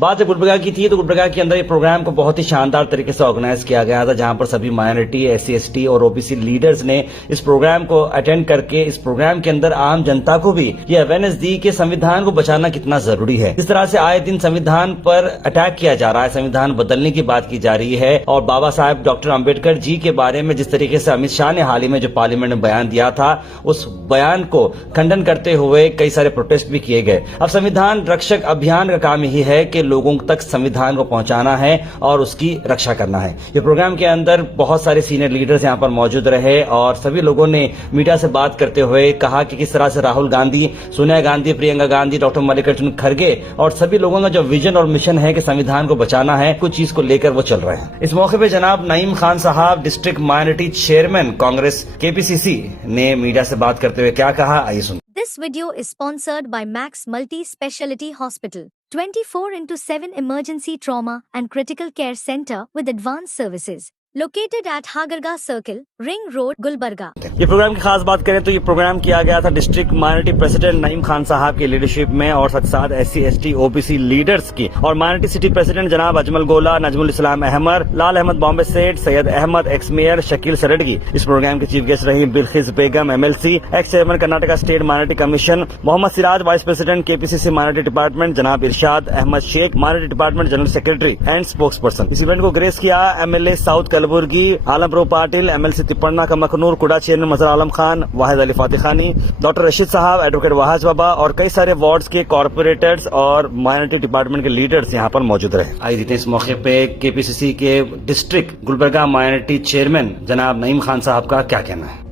बात गुलबर्गा की थी तो गुलबर्गा के अंदर ये प्रोग्राम को बहुत ही शानदार तरीके से ऑर्गेनाइज किया गया था, जहां पर सभी माइनॉरिटी, SC/ST और OBC लीडर्स ने इस प्रोग्राम को अटेंड करके इस प्रोग्राम के अंदर आम जनता को भी ये अवेयरनेस दी कि संविधान को बचाना कितना जरूरी है। इस तरह से आए दिन संविधान पर अटैक किया जा रहा है, संविधान बदलने की बात की जा रही है और बाबा साहेब डॉक्टर अम्बेडकर जी के बारे में जिस तरीके से अमित शाह ने हाल ही में जो पार्लियामेंट में बयान दिया था, उस बयान को खंडन करते हुए कई सारे प्रोटेस्ट भी किए गए। अब संविधान रक्षक अभियान का काम यही है कि लोगों तक संविधान को पहुंचाना है और उसकी रक्षा करना है। ये प्रोग्राम के अंदर बहुत सारे सीनियर लीडर्स यहां पर मौजूद रहे और सभी लोगों ने मीडिया से बात करते हुए कहा कि किस तरह से राहुल गांधी, सोनिया गांधी, प्रियंका गांधी, डॉक्टर मल्लिकार्जुन खड़गे और सभी लोगों का जो विजन और मिशन है कि संविधान को बचाना है, कुछ चीज को लेकर वो चल रहे हैं। इस मौके पे जनाब नईम खान साहब, district minority chairman Congress KPCC ने मीडिया से बात करते हुए क्या कहा, आइए सुन। This video is sponsored by Max Multi-Speciality Hospital, 24/7 emergency trauma and critical care center with advanced services. Located at Hagarga Circle, Ring Road, Gulbarga. ये प्रोग्राम की खास बात करें तो ये प्रोग्राम किया गया था district minority president Naeem Khan साहब की लीडरशिप में और साथ SC/ST OBC लीडर्स की और माइनॉरिटी सिटी प्रेसिडेंट जनाब अजमल गोला, नजमुल इस्लाम अहमद, लाल Ahmed Bombay Seth, Syed Ahmed, ex mayor Shakeel Sardagi इस प्रोग्राम के चीफ गेस्ट रही, Bilkis Begum MLC, ex chairman Karnataka state minority commission, Mohammed Siraj vice president KPCC minority department, जनाब Irshad Ahmed Sheikh minority department general secretary and spokesperson. इस इवेंट को ग्रेस किया MLA south Kalaburagi Allamaprabhu Patil, MLC Tippanna Kamaknoor, KUDA chairman Mazhar Alam Khan, Wahid Ali Fatikhani, doctor Rashid Sahab, advocate Wahaj बाबा और कई सारे wards के corporators और माइनॉरिटी डिपार्टमेंट के लीडर्स यहां पर मौजूद रहे। आइए देखते हैं इस मौके पे KPCC के डिस्ट्रिक्ट गुलबर्गा माइनॉरिटी चेयरमैन जनाब नईम खान साहब का क्या कहना है।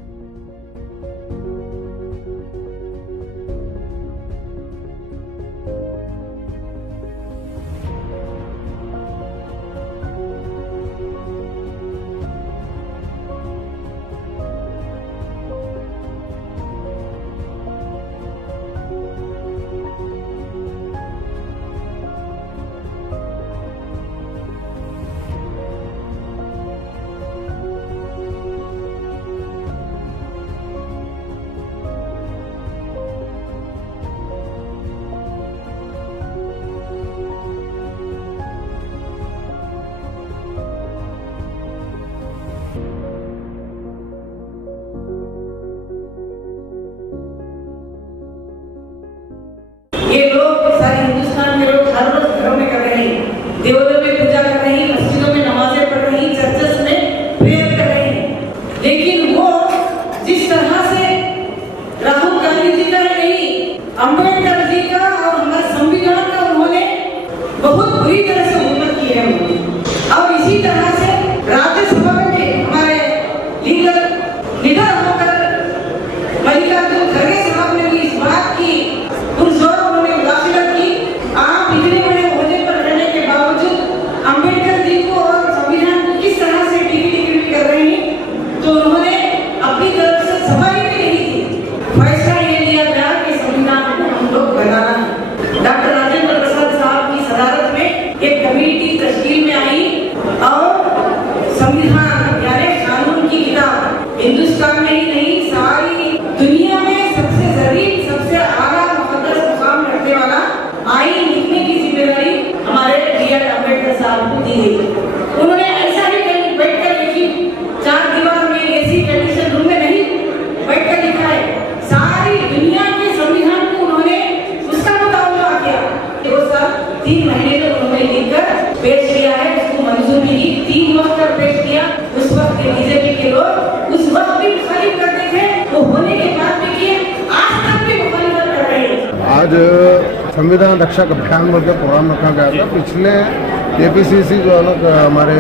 ये लोग सारे हिंदुस्तान के लोग हर रोज घरों में कर रहे हैं, देवलों में पूजा कर रहे हैं, मस्जिदों में नमाजें पढ़ रहे हैं, चर्चेस में प्रेयर कर रहे हैं। लेकिन वो जिस तरह से राहुल गांधी जी का नहीं, अम्बेडकर जी का और हमारे संविधान का उन्होंने बहुत बुरी तरह से उल्लंघन किया है उन्होंने। और इसी तरह से राज्यसभा में भी हमारे लीडर होकर मल्लिकार्जुन खड़गे साहब ने भी इस बात की पुरजोर आप इतने बड़े ओहदे पर रहने के बावजूद अम्बेडकर जी को और संविधान को किस तरह से टिकट कर रहे हैं, तो उन्होंने अपनी तरफ से सफाई भी नहीं दी। फैसला ये लिया गया कि संविधान को हम लोग बनाना है। डॉक्टर राजेंद्र प्रसाद साहब की सदारत में एक कमेटी तश्कील में आई और संविधान यानी कानून की किताब हिंदुस्तान में ही नहीं सारी दुनिया में सबसे जरूरी, सबसे आला मुकद्दस मुकाम रखने वाला आईन लिखने की जिम्मेदारी हमारे B.R. अम्बेडकर साहब को दी गई। उन्होंने ऐसा ही बैठकर लिखी, 4 दीवार में ऐसी कंडीशन रूम में नहीं बैठकर लिखा है, सारी दुनिया के संविधान को उन्होंने उसका मुताबिका किया। वो सब 3 महीने तक उन्होंने लिखकर पेश किया है, उसको मंजूरी दी, 3 वक्त पर पेश किया। उस वक्त के BJP के लोग उस वक्त भी मुखालिफ करते थे, वो होने के बाद भी किए, आज तक भी मुखालिफत कर रहे हैं। आज संविधान रक्षक अभियान बोल के प्रोग्राम रखा गया था। पिछले KPCC जो है हमारे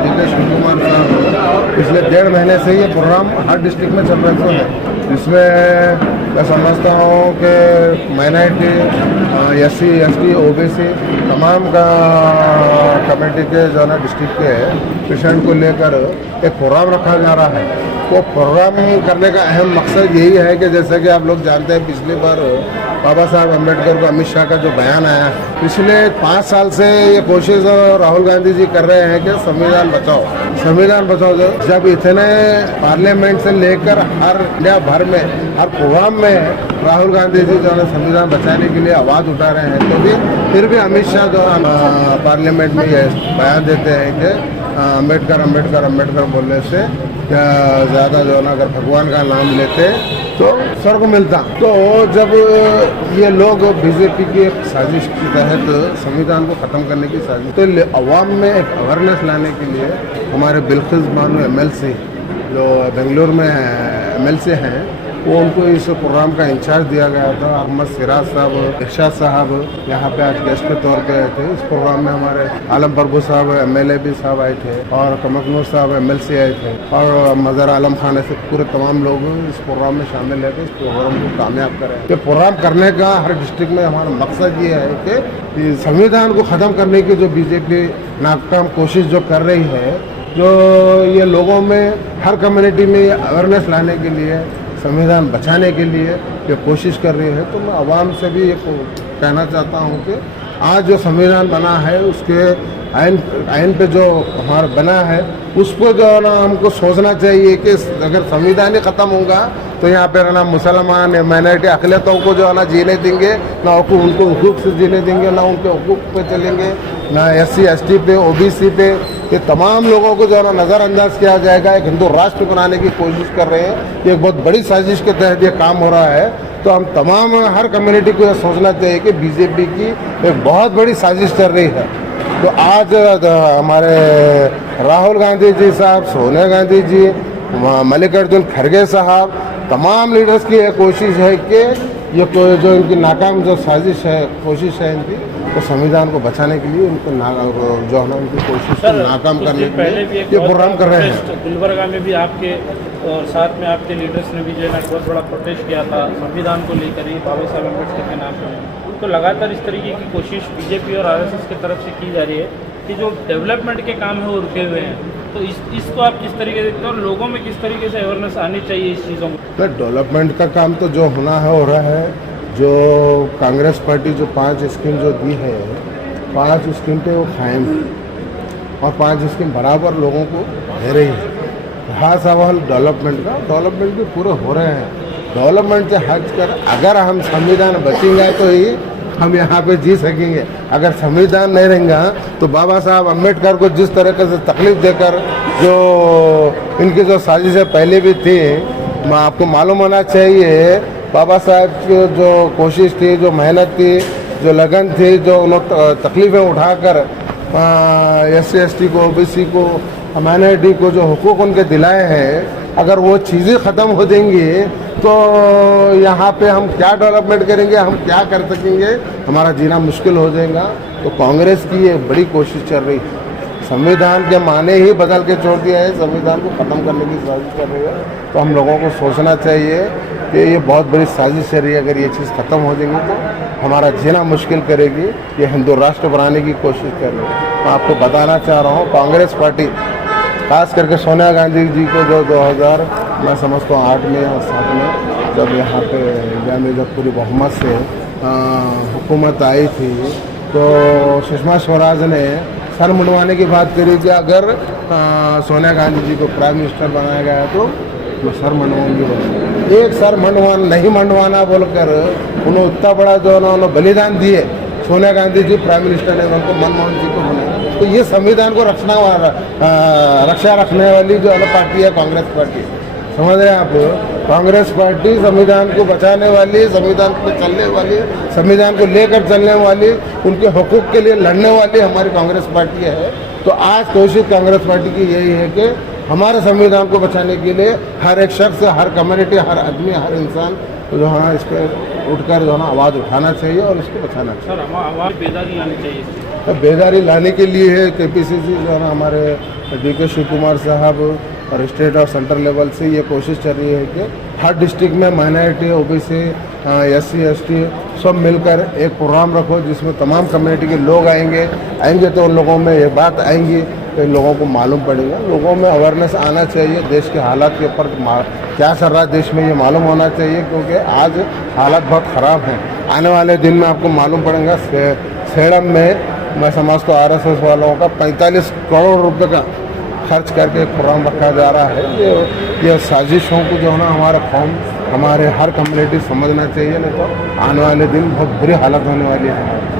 DK शिव कुमार साहब पिछले 1.5 महीने से ये प्रोग्राम हर डिस्ट्रिक्ट में चल रहे हैं। इसमें मैं समझता हूँ कि माइनॉरिटी, SC/ST OBC तमाम का कमेटी के जो है ना डिस्ट्रिक्ट के प्रेसिडेंट को लेकर एक प्रोग्राम रखा जा रहा है। वो प्रोग्राम करने का अहम मकसद यही है कि जैसे कि आप लोग जानते हैं पिछली बार बाबा साहब अम्बेडकर को अमित शाह का जो बयान आया, पिछले 5 साल से ये कोशिश राहुल गांधी जी कर रहे हैं कि संविधान बचाओ, संविधान बचाओ। जब इतने पार्लियामेंट से लेकर हर इंडिया भर हर में हर प्रोग्राम में राहुल गांधी जी जो है संविधान बचाने के लिए आवाज़ उठा रहे हैं, तो भी फिर भी अमित शाह जो पार्लियामेंट में ये बयान देते हैं कि अम्बेडकर अम्बेडकर अम्बेडकर बोलने से ज़्यादा जो है ना अगर भगवान का नाम लेते तो स्वर्ग मिलता। तो जब ये लोग बीजेपी की एक साजिश के तहत संविधान को ख़त्म करने की साजिश, तो अवाम में एक अवेयरनेस लाने के लिए हमारे बिल्किस बानो MLC जो बेंगलुरु में MLC हैं, वो उनको इस प्रोग्राम का इंचार्ज दिया गया था। अहमद सिराज साहब, इरशाद साहब यहाँ पे आज गेस्ट के तौर पे आए थे। इस प्रोग्राम में हमारे आलम प्रभु साहब MLA भी साहब आए थे और कमकनूर साहब MLC आए थे और मजहर आलम खान ऐसे पूरे तमाम लोग इस प्रोग्राम में शामिल है। इस प्रोग्राम को कामयाब करें। ये प्रोग्राम करने का हर डिस्ट्रिक्ट में हमारा मकसद ये है कि संविधान को ख़त्म करने की जो बीजेपी नाकाम कोशिश जो कर रही है, जो ये लोगों में हर कम्युनिटी में अवेयरनेस लाने के लिए, संविधान बचाने के लिए ये कोशिश कर रही है, तो मैं आवाम से भी ये कहना चाहता हूँ कि आज जो संविधान बना है उसके आइन पे जो हमारा बना है उसको जो है ना हमको सोचना चाहिए कि अगर संविधान ही ख़त्म होगा तो यहाँ पे ना मुसलमान माइनॉरिटी अक़लियतों को जो है ना जीने देंगे, ना उनको हुकूक से जीने देंगे, ना उनके हुकूक पे चलेंगे, ना SC ST पे OBC पे, ये तमाम लोगों को जो है ना नज़रअंदाज किया जाएगा। एक हिंदू राष्ट्र बनाने की कोशिश कर रहे हैं। ये एक बहुत बड़ी साजिश के तहत ये काम हो रहा है। तो हम तमाम हर कम्युनिटी को यह सोचना चाहिए कि बीजेपी की एक बहुत बड़ी साजिश चल रही है। तो आज हमारे राहुल गांधी जी साहब, सोनिया गांधी जी, मल्लिकार्जुन खड़गे साहब, तमाम लीडर्स की यह कोशिश है कि ये जो इनकी नाकाम जो साजिश है, कोशिश है इनकी, तो संविधान को बचाने के लिए उनको जो है ना उनकी कोशिश को नाकाम करने के लिए ये प्रोग्राम कर रहे हैं। गुलबर्गा में भी आपके और साथ में आपके लीडर्स ने भी जो है ना बहुत बड़ा प्रोटेस्ट किया था संविधान को लेकर ही, बाबा साहब अम्बेडकर के नाम पर। तो लगातार इस तरीके की कोशिश बीजेपी और RSS की तरफ से की जा रही है कि जो डेवलपमेंट के काम है वो रुके हुए हैं। तो इसको आप किस तरीके से देखते हैं और लोगों में किस तरीके से अवेयरनेस आनी चाहिए इस चीज़ों में? तो डेवलपमेंट का काम तो जो होना है हो रहा है। जो कांग्रेस पार्टी जो 5 स्कीम जो दी है, 5 स्कीम पे वो कायम है और 5 स्कीम बराबर लोगों को दे रही है। हाँ सवाल डेवलपमेंट का, डेवलपमेंट भी पूरे हो रहे हैं। डेवलपमेंट से हट कर अगर हम संविधान बचेंगे तो ही हम यहाँ पे जी सकेंगे। अगर संविधान नहीं रहेगा तो बाबा साहब अम्बेडकर को जिस तरीके से तकलीफ देकर जो इनकी जो साजिशें पहले भी थी, आपको मालूम होना चाहिए बाबा साहब की जो कोशिश थी, जो मेहनत थी, जो लगन थी, जो उन्होंने तकलीफ़ें उठाकर SC ST को, OBC को, माइनॉरिटी को जो हुकूक उनके दिलाए हैं, अगर वो चीज़ें ख़त्म हो देंगी तो यहाँ पे हम क्या डेवलपमेंट करेंगे, हम क्या कर सकेंगे, हमारा जीना मुश्किल हो जाएगा। तो कांग्रेस की ये बड़ी कोशिश चल रही है, संविधान के माने ही बदल के छोड़ दिया है, संविधान को ख़त्म करने की साजिश कर रही है। तो हम लोगों को सोचना चाहिए कि ये बहुत बड़ी साजिश चल रही है। अगर ये चीज़ ख़त्म हो जाएगी तो हमारा जीना मुश्किल करेगी। ये हिंदू राष्ट्र बनाने की कोशिश कर रही है। मैं आपको बताना चाह रहा हूँ, कांग्रेस पार्टी खास करके सोनिया गांधी जी को जो 2000 मैं समझता हूँ 8 में और 7 में जब यहाँ पे इंडिया में जब पूरी बहुमत से हुकूमत आई थी, तो सुषमा स्वराज ने सर मुंडवाने की बात करी कि अगर सोनिया गांधी जी को प्राइम मिनिस्टर बनाया गया तो मैं सर मंडवाऊंगी। एक सर नहीं मंडवाना बोलकर उन्होंने इतना बड़ा जो उन्होंने बलिदान दिए, सोनिया गांधी जी प्राइम मिनिस्टर ने उनको मनमोहन जी को बनाया। तो ये संविधान को रक्षा रखने वाली जो अलग पार्टी है कांग्रेस पार्टी, समझ रहे हैं आप? कांग्रेस पार्टी संविधान को बचाने वाली, संविधान पे चलने वाली, संविधान को लेकर चलने वाली, उनके हकूक़ के लिए लड़ने वाली हमारी कांग्रेस पार्टी है। तो आज कोशिश कांग्रेस पार्टी की यही है कि हमारे संविधान को बचाने के लिए हर एक शख्स, हर कम्युनिटी, हर आदमी, हर इंसान जो है इस पर उठकर जो है आवाज़ उठाना चाहिए और इसको बचाना चाहिए। सर आवाज़ बेदारी लानी चाहिए। तो बेदारी लाने के लिए है KPCC जो है ना हमारे DK शिव कुमार साहब और स्टेट और सेंट्रल लेवल से ये कोशिश चल रही है कि हर डिस्ट्रिक्ट में माइनॉरिटी, OBC, SC ST सब मिलकर एक प्रोग्राम रखो जिसमें तमाम कम्युनिटी के लोग आएंगे तो उन लोगों में ये बात आएंगी तो इन लोगों को मालूम पड़ेगा। लोगों में अवेयरनेस आना चाहिए, देश के हालात के ऊपर क्या चल रहा है देश में ये मालूम होना चाहिए, क्योंकि आज हालात बहुत ख़राब हैं। आने वाले दिन में आपको मालूम पड़ेगा सेड़म में मैं समझता हूँ RSS वालों का 45 करोड़ रुपए का खर्च करके एक प्रोग्राम रखा जा रहा है। ये साजिशों को जो है ना हमारा कौम हमारे हर कम्युनिटी समझना चाहिए, नहीं तो आने वाले दिन बहुत बुरी हालत होने वाली है हमारी।